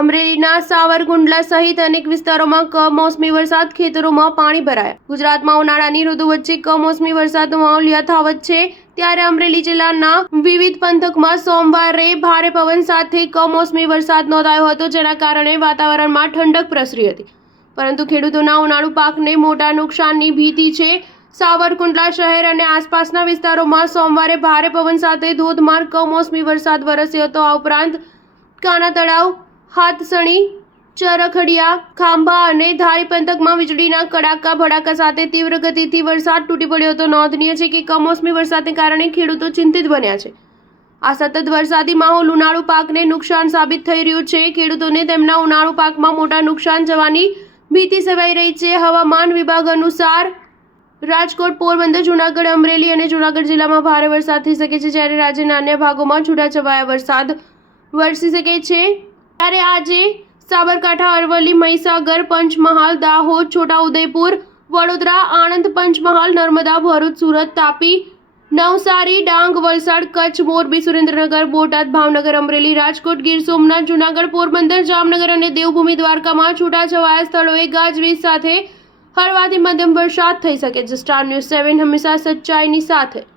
અમરેલીના સાવરકુંડલા સહિત અનેક વિસ્તારોમાં કમોસમી વરસાદ, ખેતરોમાં પાણી ભરાયા. ગુજરાતમાં ઉનાળાની ઋતુ વચ્ચે કમોસમી વરસાદનો માહોલ યથાવત છે. ત્યારે અમરેલી જિલ્લાના વિવિધ પંથકમાં સોમવારે ભારે પવન સાથે કમોસમી વરસાદ નોંધાયો હતો, જેના કારણે વાતાવરણમાં ઠંડક પ્રસરી હતી. પરંતુ ખેડૂતોના ઉનાળુ પાકને મોટા નુકસાનની ભીતિ છે. સાવરકુંડલા શહેર અને આસપાસના વિસ્તારોમાં સોમવારે ભારે પવન સાથે ધોધમાર કમોસમી વરસાદ વરસ્યો હતો. આ ઉપરાંત કાના તળાવ, હાથસણી, ચરખડિયા, ખાંભા અને ધારી પંથકમાં વીજળીના કડાકા ભડાકા સાથે તીવ્ર ગતિથી વરસાદ તૂટી પડ્યો હતો. નોંધનીય છે કે કમોસમી વરસાદને કારણે ખેડૂતો ચિંતિત બન્યા છે. આ સતત વરસાદી માહોલ ઉનાળુ પાકને નુકસાન સાબિત થઈ રહ્યું છે. ખેડૂતોને તેમના ઉનાળુ પાકમાં મોટા નુકસાન જવાની ભીતિ સેવાઈ રહી છે. હવામાન વિભાગ અનુસાર રાજકોટ, પોરબંદર, જૂનાગઢ, અમરેલી અને જૂનાગઢ જિલ્લામાં ભારે વરસાદ થઈ શકે છે, જ્યારે રાજ્યના અન્ય ભાગોમાં છૂટાછવાયા વરસાદ વરસી શકે છે. ત્યારે આજે સાબરકાંઠા, અરવલ્લી, મહીસાગર, પંચમહાલ, દાહોદ, છોટાઉદેપુર, વડોદરા, આણંદ, પંચમહાલ, નર્મદા, ભરૂચ, સુરત, તાપી, નવસારી, ડાંગ, વલસાડ, કચ્છ, મોરબી, સુરેન્દ્રનગર, બોટાદ, ભાવનગર, અમરેલી, રાજકોટ, ગીર સોમનાથ, જૂનાગઢ, પોરબંદર, જામનગર અને દેવભૂમિ દ્વારકામાં છૂટાછવાયા સ્થળોએ ગાજવીજ સાથે હળવાથી મધ્યમ વરસાદ થઈ શકે છે. સ્ટાર ન્યૂઝ 7 હંમેશા સચ્ચાઈની સાથે.